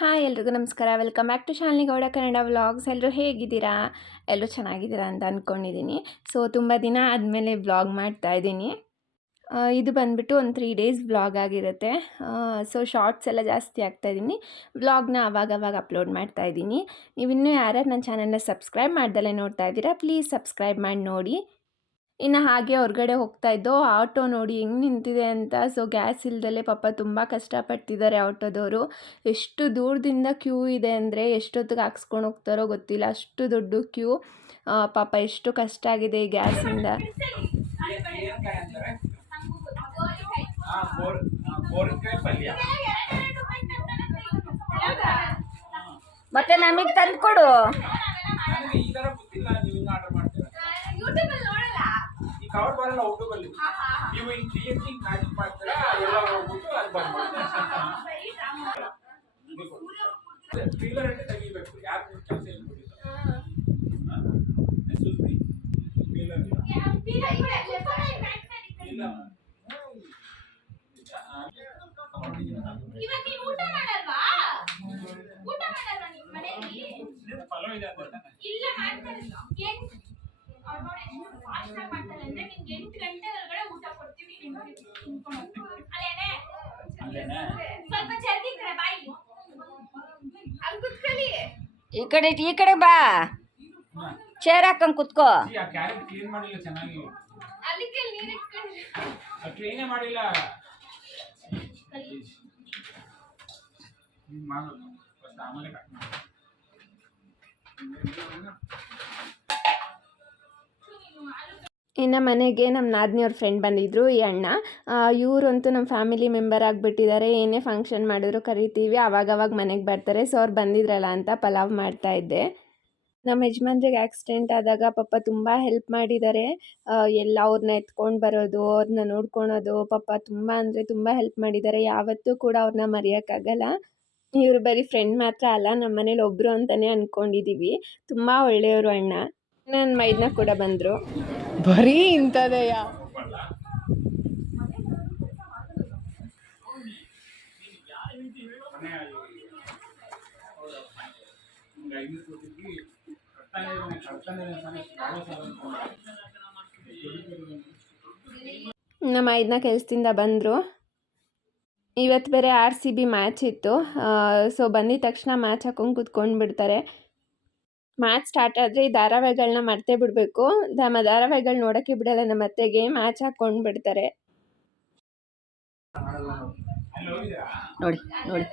Hi ಎಲ್ರಿಗೂ ನಮಸ್ಕಾರ. Welcome back to Shalini Gowda Kannada vlogs. ಎಲ್ಲರೂ ಹೇಗಿದ್ದೀರಾ? ಎಲ್ಲರೂ ಚೆನ್ನಾಗಿದ್ದೀರಾ ಅಂತ ಅಂದ್ಕೊಂಡಿದ್ದೀನಿ. ಸೊ ತುಂಬ ದಿನ ಆದಮೇಲೆ ವ್ಲಾಗ್ ಮಾಡ್ತಾಯಿದ್ದೀನಿ. ಇದು ಬಂದುಬಿಟ್ಟು ಒಂದು 3 ಡೇಸ್ ವ್ಲಾಗ್ ಆಗಿರುತ್ತೆ. ಸೊ ಶಾರ್ಟ್ಸ್ ಎಲ್ಲ ಜಾಸ್ತಿ ಆಗ್ತಾಯಿದ್ದೀನಿ. ವ್ಲಾಗ್ನ ಅವಾಗವಾಗ ಅಪ್ಲೋಡ್ ಮಾಡ್ತಾಯಿದ್ದೀನಿ. ನೀವು ಇನ್ನೂ ಯಾರ್ಯಾರು ನನ್ನ ಚಾನಲ್ನ ಸಬ್ಸ್ಕ್ರೈಬ್ ಮಾಡ್ದಲೇ ನೋಡ್ತಾ ಇದ್ದೀರಾ, ಪ್ಲೀಸ್ ಸಬ್ಸ್ಕ್ರೈಬ್ ಮಾಡಿ ನೋಡಿ. ಇನ್ನು ಹಾಗೆ ಹೊರಗಡೆ ಹೋಗ್ತಾ ಇದ್ದೋ, ಆಟೋ ನೋಡಿ ಹೆಂಗೆ ನಿಂತಿದೆ ಅಂತ. ಸೊ ಗ್ಯಾಸ್ ಇಲ್ದಲೇ ಪಾಪ ತುಂಬ ಕಷ್ಟಪಡ್ತಿದ್ದಾರೆ ಆಟೋದವರು. ಎಷ್ಟು ದೂರದಿಂದ ಕ್ಯೂ ಇದೆ ಅಂದರೆ ಎಷ್ಟೊತ್ತಿಗೆ ಹಾಕ್ಸ್ಕೊಂಡು ಹೋಗ್ತಾರೋ ಗೊತ್ತಿಲ್ಲ, ಅಷ್ಟು ದೊಡ್ಡ ಕ್ಯೂ. ಪಾಪ ಎಷ್ಟು ಕಷ್ಟ ಆಗಿದೆ ಈ ಗ್ಯಾಸಿಂದ. ಮತ್ತೆ ನಮಗೆ ತಂದು ಕೊಡು. ಕವರ್ ಬರಲ್ಲ ಊಟದಲ್ಲಿ ನೀವು ಈ ಟಿಎಂಸಿ ಮ್ಯಾಜಿಕ್ ಮಾಡ್ತೀರಾ ಎಲ್ಲ ಹೋಗ್ಬಿಟ್ಟು ಅದು ಬಂದ್ ಮಾಡ್ತೀರಾ ಟ್ರೀಲರ್ ಅಂತ ತೆಗಿಬೇಕು ಯಾರು ಕೆಲಸ ಈ ಕಡೆ ಬಾ, ಚೇರ್ ಹಾಕೊಂಡ್ ಕುತ್ಕೋ. ಕ್ಯಾರೆಟ್ ಕ್ಲೀನ್ ಮಾಡಿಲ್ಲ ಚೆನ್ನಾಗಿ, ಕ್ಲೀನೇ ಮಾಡಿಲ್ಲ. ಆಮೇಲೆ ಕಟ್ ಮಾಡಿ ಇನ್ನು ಮನೆಗೆ ನಮ್ಮ ನಾದಿನಿಯವ್ರ ಫ್ರೆಂಡ್ ಬಂದಿದ್ದರು, ಈ ಅಣ್ಣ. ಇವರಂತೂ ನಮ್ಮ ಫ್ಯಾಮಿಲಿ ಮೆಂಬರ್ ಆಗಿಬಿಟ್ಟಿದ್ದಾರೆ. ಏನೇ ಫಂಕ್ಷನ್ ಮಾಡಿದ್ರು ಕರಿತೀವಿ, ಆವಾಗವಾಗ ಮನೆಗೆ ಬರ್ತಾರೆ. ಸೊ ಅವ್ರು ಬಂದಿದ್ರಲ್ಲ ಅಂತ ಪಲಾವ್ ಮಾಡ್ತಾಯಿದ್ದೆ. ನಮ್ಮ ಯಜಮಾನ್ರಿಗೆ ಆಕ್ಸಿಡೆಂಟ್ ಆದಾಗ ಪಾಪ ತುಂಬ ಹೆಲ್ಪ್ ಮಾಡಿದ್ದಾರೆ. ಎಲ್ಲ ಅವ್ರನ್ನ ಎತ್ಕೊಂಡು ಬರೋದು, ಅವ್ರನ್ನ ನೋಡ್ಕೊಳೋದು, ಪಾಪ ತುಂಬ ಅಂದರೆ ತುಂಬ ಹೆಲ್ಪ್ ಮಾಡಿದ್ದಾರೆ. ಯಾವತ್ತೂ ಕೂಡ ಅವ್ರನ್ನ ಮರೆಯೋಕ್ಕಾಗಲ್ಲ. ಇವರು ಬರೀ ಫ್ರೆಂಡ್ ಮಾತ್ರ ಅಲ್ಲ, ನಮ್ಮ ಮನೇಲಿ ಒಬ್ಬರು ಅಂತಲೇ ಅಂದ್ಕೊಂಡಿದ್ದೀವಿ. ತುಂಬ ಒಳ್ಳೆಯವರು ಅಣ್ಣ. ನನ್ನ ಮೈದ್ನ ಕೂಡ ಬಂದರು. ಬರೀ ಇಂಥದೆಯ ನಮ್ಮ ಮೈದ್ನ ಕೆಲಸದಿಂದ ಬಂದರು. ಇವತ್ತು ಬೇರೆ RCB ಮ್ಯಾಚ್ ಇತ್ತು. ಸೊ ಬಂದಿದ ತಕ್ಷಣ ಮ್ಯಾಚ್ ಹಾಕೊಂಡು ಕೂತ್ಕೊಂಡು ಬಿಡ್ತಾರೆ. ಮ್ಯಾಚ್ ಸ್ಟಾರ್ಟ್ ಆದರೆ ಈ ಧಾರಾವಾಹಿಗಳನ್ನ ಮರ್ತೇ ಬಿಡಬೇಕು. ಧಾರಾವಾಹಿಗಳು ನೋಡೋಕ್ಕೆ ಬಿಡಲ್ಲ ನಮ್ಮ ಅತ್ತೆಗೆ, ಮ್ಯಾಚ್ ಹಾಕ್ಕೊಂಡು ಬಿಡ್ತಾರೆ. ನೋಡಿ ನೋಡಿ,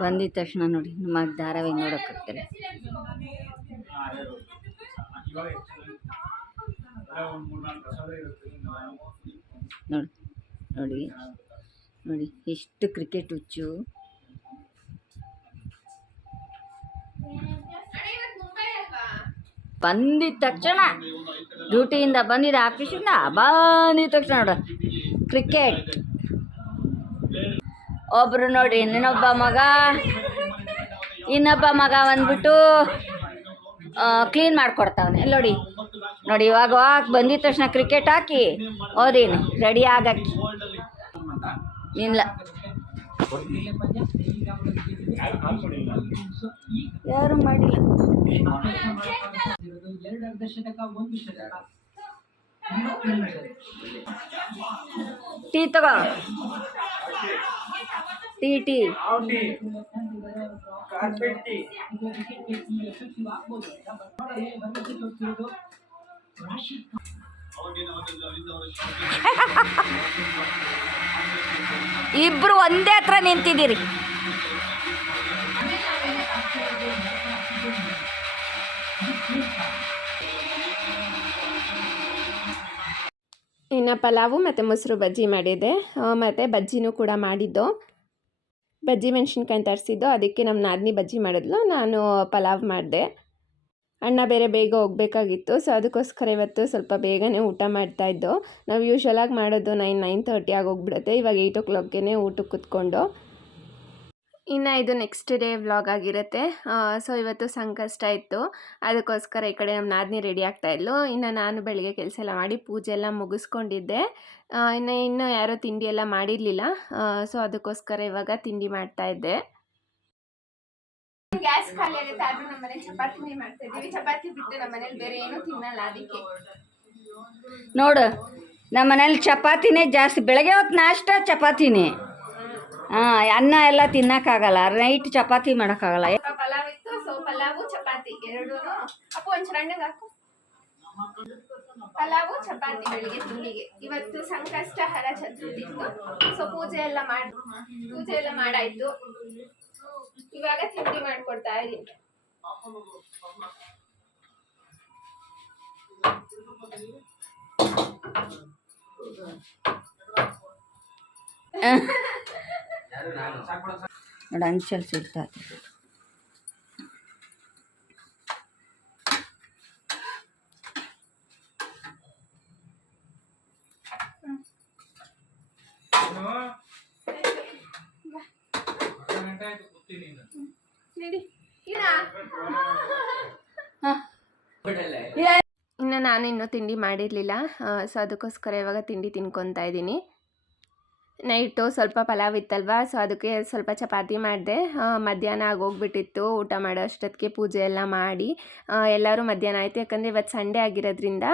ಬಂದಿದ ತಕ್ಷಣ ನೋಡಿ ನಮ್ಮ ಧಾರಾವಾಹಿ ನೋಡೋಕೆ ಹೋಗ್ತಾರೆ. ನೋಡಿ ನೋಡಿ ನೋಡಿ, ಎಷ್ಟು ಕ್ರಿಕೆಟ್ ಹುಚ್ಚು. ಬಂದಿದ ತಕ್ಷಣ ಡ್ಯೂಟಿಯಿಂದ ಬಂದಿದ್ದ, ಆಫೀಸಿಂದ ಬಂದಿದ ತಕ್ಷಣ ನೋಡು ಕ್ರಿಕೆಟ್. ಒಬ್ಬರು ನೋಡ್ರಿ, ಇನ್ನೊಬ್ಬ ಮಗ ಬಂದ್ಬಿಟ್ಟು ಕ್ಲೀನ್ ಮಾಡಿಕೊಡ್ತಾವನೆ. ನೋಡಿ ನೋಡಿ, ಇವಾಗ ಬಂದಿದ ತಕ್ಷಣ ಕ್ರಿಕೆಟ್ ಹಾಕಿ ಓದೀನಿ ರೆಡಿ ಆಗಕ್ಕೆ. ಇಲ್ಲ ಯಾರು ಮಾಡಿಲ್ಲ. ಟೀ ತಗೋ, ಟೀ ಇಬ್ರು ಒಂದೇ ಹತ್ರ ನಿಂತಿದ್ದೀರಿ. ಇನ್ನು ಪಲಾವು ಮತ್ತು ಮೊಸರು ಬಜ್ಜಿ ಮಾಡಿದ್ದೆ, ಮತ್ತು ಬಜ್ಜಿನೂ ಕೂಡ ಮಾಡಿದ್ದು. ಬಜ್ಜಿ ಮೆಣಸಿನ್ಕಾಯಿ ತರಿಸಿದ್ದು, ಅದಕ್ಕೆ ನಮ್ಮ ನಾದಿನಿ ಬಜ್ಜಿ ಮಾಡಿದ್ಲು, ನಾನು ಪಲಾವ್ ಮಾಡಿದೆ. ಅಣ್ಣ ಬೇರೆ ಬೇಗ ಹೋಗಬೇಕಾಗಿತ್ತು. ಸೊ ಅದಕ್ಕೋಸ್ಕರ ಇವತ್ತು ಸ್ವಲ್ಪ ಬೇಗನೆ ಊಟ ಮಾಡ್ತಾಯಿದ್ದು. ನಾವು ಯೂಶ್ವಲಾಗಿ ಮಾಡೋದು 9-9:30 ಆಗೋಗ್ಬಿಡುತ್ತೆ. ಇವಾಗ 8 o'clockಗೆ ಊಟಕ್ಕೆ ಕೂತ್ಕೊಂಡು. ಇನ್ನು ಇದು ನೆಕ್ಸ್ಟ್ ಡೇ ವ್ಲಾಗ್ ಆಗಿರುತ್ತೆ. ಸೊ ಇವತ್ತು ಸಂಕಷ್ಟ ಇತ್ತು, ಅದಕ್ಕೋಸ್ಕರ ಈ ಕಡೆ ನಮ್ಮ ನಾದಿನಿ ರೆಡಿ ಆಗ್ತಾಯಿದ್ಲು. ಇನ್ನು ನಾನು ಬೆಳಗ್ಗೆ ಕೆಲಸ ಎಲ್ಲ ಮಾಡಿ ಪೂಜೆ ಎಲ್ಲ ಮುಗಿಸ್ಕೊಂಡಿದ್ದೆ. ಇನ್ನು ಯಾರೋ ತಿಂಡಿ ಎಲ್ಲ ಮಾಡಿರಲಿಲ್ಲ. ಸೊ ಅದಕ್ಕೋಸ್ಕರ ಇವಾಗ ತಿಂಡಿ ಮಾಡ್ತಾಯಿದ್ದೆ. ಗ್ಯಾಸ್ ಖಾಲಿ ಆಗುತ್ತೆ ಆದ್ರೂ ನಮ್ಮ ಮನೇಲಿ ಚಪಾತಿನೇ ಮಾಡ್ತಾ ಇದೀವಿ. ಚಪಾತಿ ಬಿಟ್ಟು ನಮ್ಮ ಮನೇಲಿ ಬೇರೆ ಏನೂ ತಿನ್ನಲ್ಲ ಅದಕ್ಕೆ. ನೋಡು ನಮ್ಮ ಮನೇಲಿ ಚಪಾತಿನೇ ಜಾಸ್ತಿ, ಬೆಳಗ್ಗೆ ಹೊತ್ತು ನಾಷ್ಟ ಚಪಾತಿನೇ. ಅನ್ನ ಎಲ್ಲ ತಿನ್ನೋಕ್ಕಾಗಲ್ಲ, ನೈಟ್ ಚಪಾತಿ ಮಾಡೋಕ್ಕಾಗಲ್ಲ. ಪಲಾವ್ ಇತ್ತು, ಸೊ ಪಲಾವು ಚಪಾತಿ ಎರಡೂ. ಅಪ್ಪ ಒಂಚೂರು ಹಣ್ಣಿಗೆ ಹಾಕು. ಪಲಾವು ಚಪಾತಿ ಬೆಳಿಗ್ಗೆ ತಿಂಡಿಗೆ. ಇವತ್ತು ಸಂಕಷ್ಟಹರ ಚತುರ್ಥಿ ಇತ್ತು, ಸೊ ಪೂಜೆ ಎಲ್ಲ ಮಾಡಾಯ್ತು. ಇವಾಗ ತಿಂಡಿ ಮಾಡ್ಕೊಡ್ತಾ ಇದೀನಿ. ನೋಡಿ ಅಂಚಲ್ ಸಿಗ್ತಾ ಇನ್ನು ನಾನು ಇನ್ನೂ ತಿಂಡಿ ಮಾಡಿರಲಿಲ್ಲ, ಸೊ ಅದಕ್ಕೋಸ್ಕರ ಇವಾಗ ತಿಂಡಿ ತಿನ್ಕೊತಾ ಇದ್ದೀನಿ. ನೈಟು ಸ್ವಲ್ಪ ಪಲಾವ್ ಇತ್ತಲ್ವ, ಸೊ ಅದಕ್ಕೆ ಸ್ವಲ್ಪ ಚಪಾತಿ ಮಾಡಿದೆ. ಮಧ್ಯಾಹ್ನ ಆಗೋಗ್ಬಿಟ್ಟಿತ್ತು. ಊಟ ಮಾಡೋ ಅಷ್ಟೊತ್ತಿಗೆ ಪೂಜೆ ಎಲ್ಲ ಮಾಡಿ ಎಲ್ಲರೂ ಮಧ್ಯಾಹ್ನ ಆಯಿತು. ಯಾಕಂದರೆ ಇವತ್ತು ಸಂಡೇ ಆಗಿರೋದ್ರಿಂದ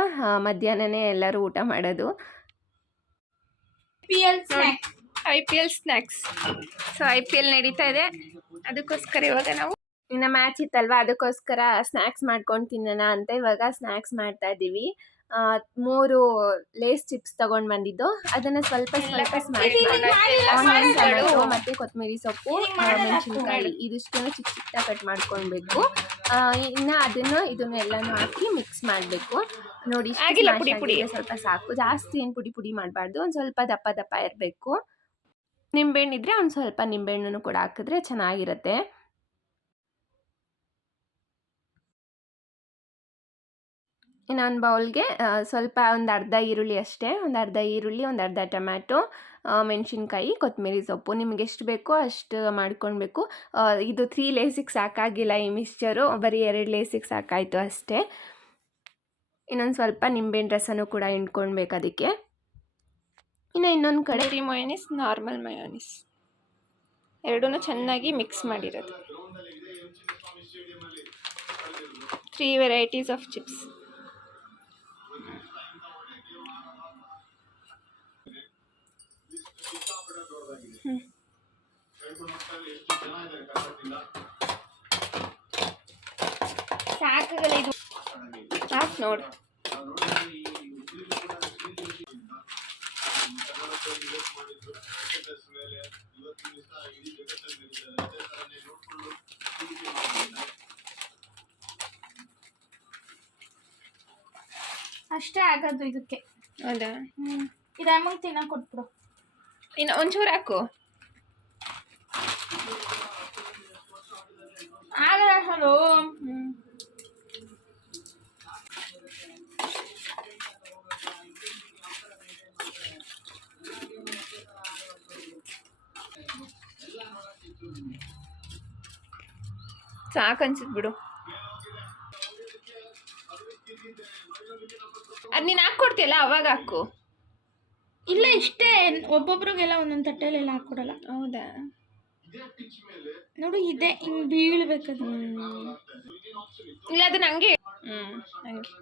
ಮಧ್ಯಾಹ್ನನೇ ಎಲ್ಲರೂ ಊಟ ಮಾಡೋದು. IPL snacks. ಸೊ IPL ನಡೀತಾ ಇದೆ, ಅದಕ್ಕೋಸ್ಕರ ಇವಾಗ ನಾವು ಇನ್ನು ಮ್ಯಾಚ್ ಇತ್ತಲ್ವ, ಅದಕ್ಕೋಸ್ಕರ ಸ್ನ್ಯಾಕ್ಸ್ ಮಾಡ್ಕೊಂಡು ತಿನ್ನೋಣ ಅಂತ ಇವಾಗ ಸ್ನ್ಯಾಕ್ಸ್ ಮಾಡ್ತಾ ಇದ್ದೀವಿ. 3 ಲೇಸ್ ಚಿಪ್ಸ್ ತಗೊಂಡು ಬಂದಿದ್ದು, ಅದನ್ನು ಸ್ವಲ್ಪ ಸ್ಮ್ಯಾಶ್ ಮಾಡಿ ಟೊಮೆಟೊ ಮತ್ತು ಕೊತ್ತಂಬರಿ ಸೊಪ್ಪು, ಮೆಣಸಿನ್ಕಾಯಿ ಇದಿಷ್ಟನ್ನು ಚಿಕ್ಕ ಚಿಕ್ಕ ಕಟ್ ಮಾಡ್ಕೊಳ್ಬೇಕು. ಇನ್ನು ಇದನ್ನು ಎಲ್ಲನೂ ಹಾಕಿ ಮಿಕ್ಸ್ ಮಾಡಬೇಕು. ನೋಡಿ ಪುಡಿ ಸ್ವಲ್ಪ ಸಾಕು, ಜಾಸ್ತಿ ಏನು ಪುಡಿ ಮಾಡಬಾರ್ದು, ಒಂದು ಸ್ವಲ್ಪ ದಪ್ಪ ಇರಬೇಕು. ನಿಂಬೆಹಣ್ಣಿದ್ರೆ ಒಂದು ಸ್ವಲ್ಪ ನಿಂಬೆಹಣ್ಣು ಕೂಡ ಹಾಕಿದ್ರೆ ಚೆನ್ನಾಗಿರುತ್ತೆ. ಇನ್ನೊಂದು ಬೌಲ್ಗೆ ಸ್ವಲ್ಪ ಒಂದು ಅರ್ಧ ಈರುಳ್ಳಿ ಅಷ್ಟೇ, ಒಂದು ಅರ್ಧ ಈರುಳ್ಳಿ, ಒಂದು ಅರ್ಧ ಟೊಮ್ಯಾಟೊ, ಮೆಣಸಿನ್ಕಾಯಿ, ಕೊತ್ತಂಬರಿ ಸೊಪ್ಪು ನಿಮ್ಗೆ ಎಷ್ಟು ಬೇಕೋ ಅಷ್ಟು ಮಾಡ್ಕೊಳ್ಬೇಕು. ಇದು 3 ಲೇಸಿಗೆ ಸಾಕಾಗಿಲ್ಲ ಈ ಮಿಕ್ಸ್ಚರು, ಬರೀ 2 ಲೇಸಿಗೆ ಸಾಕಾಯಿತು ಅಷ್ಟೇ. ಇನ್ನೊಂದು ಸ್ವಲ್ಪ ನಿಂಬೆಹಣ್ಣು ರಸನೂ ಕೂಡ ಹಿಂಡ್ಕೊಳ್ಬೇಕು ಅದಕ್ಕೆ. ಇನ್ನೊಂದು ಕಡೆ ಮಯೋನೀಸ್, ನಾರ್ಮಲ್ ಮಯೋನೀಸ್ ಎರಡೂ ಚೆನ್ನಾಗಿ ಮಿಕ್ಸ್ ಮಾಡಿರೋದು. 3 ವೆರೈಟೀಸ್ ಆಫ್ ಚಿಪ್ಸ್. ಸಾಕಾಗಲ್ಲ ಇದು, ಸಾಕು ನೋಡು. ಅಷ್ಟೇ ಆಗೋದು ಇದಕ್ಕೆ. ಹೌದಾ? ಇದು ಅಮ್ಮಗೆ ತಿನ್ನಕ್ಕೆ ಕೊಟ್ಬಿಡು. ಇನ್ನು ಒಂಚೂರು ಹಾಕು. ಆಗಲ್ಲ ಹಲೋ. ಸಾಕು ಅನ್ಸುತ್ತೆ ಬಿಡು. ಅದು ನೀನು ಹಾಕ್ಕೊಡ್ತೀಯಲ್ಲ ಅವಾಗ ಹಾಕು. ಇಲ್ಲ ಇಷ್ಟೇ, ಒಬ್ಬೊಬ್ರಿಗೆಲ್ಲ ಒಂದೊಂದು ತಟ್ಟೆಲೆಲ್ಲ ಹಾಕ್ಕೊಡಲ್ಲ. ಹೌದಾ? ನೋಡು ಇದೆ ಹಿಂಗೆ ಬೀಳ್ಬೇಕದು. ಇಲ್ಲ ಅದು ನನಗೆ ನನಗೆ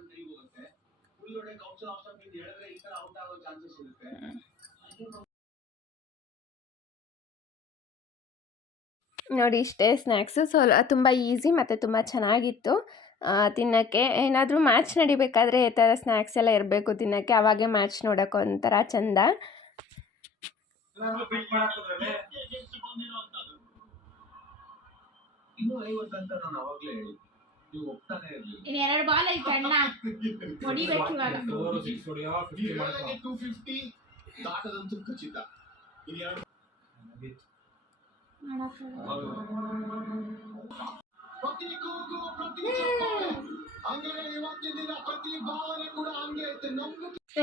ನೋಡಿ ಇಷ್ಟೇ ಸ್ನ್ಯಾಕ್ಸು. ಸೊ ತುಂಬ ಈಸಿ ಮತ್ತು ತುಂಬ ಚೆನ್ನಾಗಿತ್ತು ತಿನ್ನೋಕ್ಕೆ. ಏನಾದರೂ ಮ್ಯಾಚ್ ನಡಿಬೇಕಾದ್ರೆ ಈ ಥರ ಸ್ನ್ಯಾಕ್ಸ್ ಎಲ್ಲ ಇರಬೇಕು ತಿನ್ನೋಕ್ಕೆ, ಆವಾಗೇ ಮ್ಯಾಚ್ ನೋಡೋಕೆ ಒಂಥರ ಚೆಂದ. ಎರಡು ಬಾಲ್ ಐತೆ ಅಣ್ಣ, ಹೊಡಿಬೇಕು ಇವಾಗ.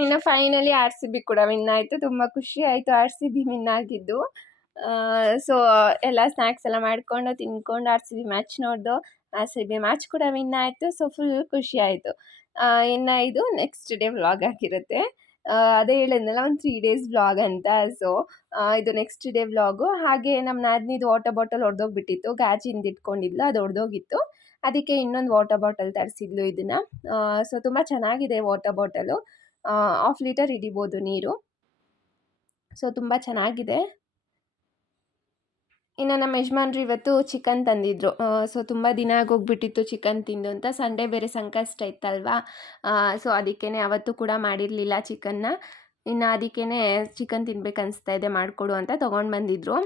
ಇನ್ನು ಫೈನಲಿ RCB ಕೂಡ ವಿನ್ ಆಯಿತು. ತುಂಬ ಖುಷಿ ಆಯಿತು RCB ವಿನ್ ಆಗಿದ್ದು. ಸೊ ಎಲ್ಲ ಸ್ನ್ಯಾಕ್ಸ್ ಎಲ್ಲ ಮಾಡಿಕೊಂಡು ತಿನ್ಕೊಂಡು RCB ಮ್ಯಾಚ್ ನೋಡ್ದು. RCB ಮ್ಯಾಚ್ ಕೂಡ ವಿನ್ ಆಯಿತು. ಸೊ ಫುಲ್ ಖುಷಿ ಆಯಿತು. ಇನ್ನು ಇದು ನೆಕ್ಸ್ಟ್ ಡೇ ವ್ಲಾಗ್ ಆಗಿರುತ್ತೆ. ಅದೇ ಹೇಳಿದ್ನಲ್ಲ ಒಂದು 3 ಡೇಸ್ ವ್ಲಾಗ್ ಅಂತ. ಸೊ ಇದು ನೆಕ್ಸ್ಟ್ ಡೇ ವ್ಲಾಗು. ಹಾಗೆ ನಮ್ಮ ನಾದಿನಿದು ವಾಟರ್ ಬಾಟಲ್ ಒಡೆದೋಗ್ಬಿಟ್ಟಿತ್ತು. ಗಾಜಿಂದು ಇಟ್ಕೊಂಡಿದ್ಲು, ಅದು ಒಡೆದೋಗಿತ್ತು. ಅದಕ್ಕೆ ಇನ್ನೊಂದು ವಾಟರ್ ಬಾಟಲ್ ತರಿಸಿದ್ಲು ಇದನ್ನು. ಸೊ ತುಂಬ ಚೆನ್ನಾಗಿದೆ ವಾಟರ್ ಬಾಟಲು. 1/2 ಲೀಟರ್ ಹಿಡಿಬೋದು ನೀರು. ಸೊ ತುಂಬ ಚೆನ್ನಾಗಿದೆ. ಇನ್ನು ನಮ್ಮ ಯಜಮಾನ್ರು ಇವತ್ತು ಚಿಕನ್ ತಂದಿದ್ದರು. ಸೊ ತುಂಬ ದಿನ ಆಗೋಗ್ಬಿಟ್ಟಿತ್ತು ಚಿಕನ್ ತಿಂದು ಅಂತ. ಸಂಡೇ ಬೇರೆ ಸಂಕಷ್ಟ ಇತ್ತಲ್ವಾ, ಸೊ ಅದಕ್ಕೇ ಅವತ್ತು ಕೂಡ ಮಾಡಿರಲಿಲ್ಲ ಚಿಕನ್ನ. ಇನ್ನು ಅದಕ್ಕೇ ಚಿಕನ್ ತಿನ್ಬೇಕು ಅನಿಸ್ತಾ ಇದೆ, ಮಾಡಿಕೊಡು ಅಂತ ತೊಗೊಂಡು ಬಂದಿದ್ದರು.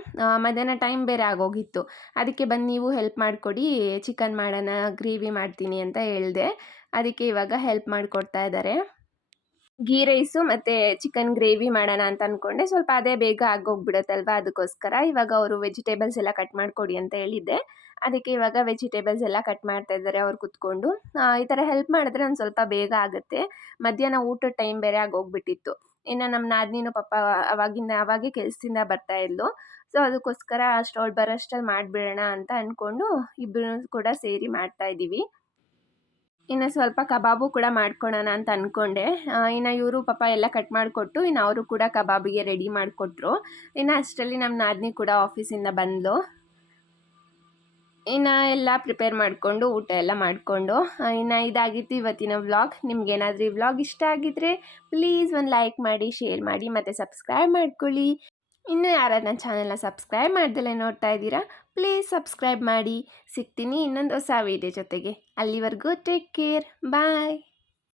ಮಧ್ಯಾಹ್ನ ಟೈಮ್ ಬೇರೆ ಆಗೋಗಿತ್ತು. ಅದಕ್ಕೆ ಬಂದು ನೀವು ಹೆಲ್ಪ್ ಮಾಡಿಕೊಡಿ, ಚಿಕನ್ ಮಾಡೋಣ, ಗ್ರೇವಿ ಮಾಡ್ತೀನಿ ಅಂತ ಹೇಳಿದೆ. ಅದಕ್ಕೆ ಇವಾಗ ಹೆಲ್ಪ್ ಮಾಡಿಕೊಡ್ತಾ ಇದ್ದಾರೆ. ಗೀ ರೈಸು ಮತ್ತು ಚಿಕನ್ ಗ್ರೇವಿ ಮಾಡೋಣ ಅಂತ ಅಂದ್ಕೊಂಡೆ. ಸ್ವಲ್ಪ ಅದೇ ಬೇಗ ಆಗೋಗ್ಬಿಡುತ್ತಲ್ವ, ಅದಕ್ಕೋಸ್ಕರ ಇವಾಗ ಅವರು ವೆಜಿಟೇಬಲ್ಸ್ ಎಲ್ಲ ಕಟ್ ಮಾಡಿಕೊಡಿ ಅಂತ ಹೇಳಿದ್ದೆ. ಅದಕ್ಕೆ ಇವಾಗ ವೆಜಿಟೇಬಲ್ಸ್ ಎಲ್ಲ ಕಟ್ ಮಾಡ್ತಾ ಇದ್ದಾರೆ ಅವ್ರು ಕೂತ್ಕೊಂಡು. ಈ ಥರ ಹೆಲ್ಪ್ ಮಾಡಿದ್ರೆ ಒಂದು ಸ್ವಲ್ಪ ಬೇಗ ಆಗುತ್ತೆ. ಮಧ್ಯಾಹ್ನ ಊಟದ ಟೈಮ್ ಬೇರೆ ಆಗೋಗ್ಬಿಟ್ಟಿತ್ತು. ಇನ್ನು ನಮ್ಮ ನಾದಿನಿನೂ ಪಾಪ ಅವಾಗೇ ಕೆಲಸದಿಂದ ಬರ್ತಾ ಇದ್ಲು. ಸೊ ಅದಕ್ಕೋಸ್ಕರ ಅವಳು ಬರೋಷ್ಟರಲ್ಲಿ ಮಾಡಿಬಿಡೋಣ ಅಂತ ಅಂದ್ಕೊಂಡು ಇಬ್ಬರೂ ಕೂಡ ಸೇರಿ ಮಾಡ್ತಾ ಇದ್ದೀವಿ. ಇನ್ನು ಸ್ವಲ್ಪ ಕಬಾಬು ಕೂಡ ಮಾಡ್ಕೊಳ್ಳೋಣ ಅಂತ ಅಂದ್ಕೊಂಡೆ. ಇನ್ನು ಇವರು ಪಾಪ ಎಲ್ಲ ಕಟ್ ಮಾಡಿಕೊಟ್ಟು ಇನ್ನು ಅವರು ಕೂಡ ಕಬಾಬಿಗೆ ರೆಡಿ ಮಾಡಿಕೊಟ್ರು. ಇನ್ನು ಅಷ್ಟರಲ್ಲಿ ನಮ್ಮ ನಾದಿನಿ ಕೂಡ ಆಫೀಸಿಂದ ಬಂದಳು. ಇನ್ನು ಎಲ್ಲ ಪ್ರಿಪೇರ್ ಮಾಡಿಕೊಂಡು ಊಟ ಎಲ್ಲ ಮಾಡಿಕೊಂಡು ಇನ್ನು ಇದಾಗಿತ್ತು ಇವತ್ತಿನ ವ್ಲಾಗ್. ನಿಮ್ಗೇನಾದರೂ ಈ ವ್ಲಾಗ್ ಇಷ್ಟ ಆಗಿದ್ದರೆ ಪ್ಲೀಸ್ ಒಂದು ಲೈಕ್ ಮಾಡಿ, ಶೇರ್ ಮಾಡಿ ಮತ್ತು ಸಬ್ಸ್ಕ್ರೈಬ್ ಮಾಡ್ಕೊಳ್ಳಿ. ಇನ್ನೂ ಯಾರು ನನ್ನ ಚಾನಲ್ನ ಸಬ್ಸ್ಕ್ರೈಬ್ ಮಾಡ್ದಲೇ ನೋಡ್ತಾ ಇದ್ದೀರಾ, ಪ್ಲೀಸ್ ಸಬ್ಸ್ಕ್ರೈಬ್ ಮಾಡಿ. ಸಿಗ್ತೀನಿ ಇನ್ನೊಂದು ಹೊಸ ವೀಡಿಯೋ ಜೊತೆಗೆ. ಅಲ್ಲಿವರೆಗೂ ಟೇಕ್ ಕೇರ್, ಬಾಯ್.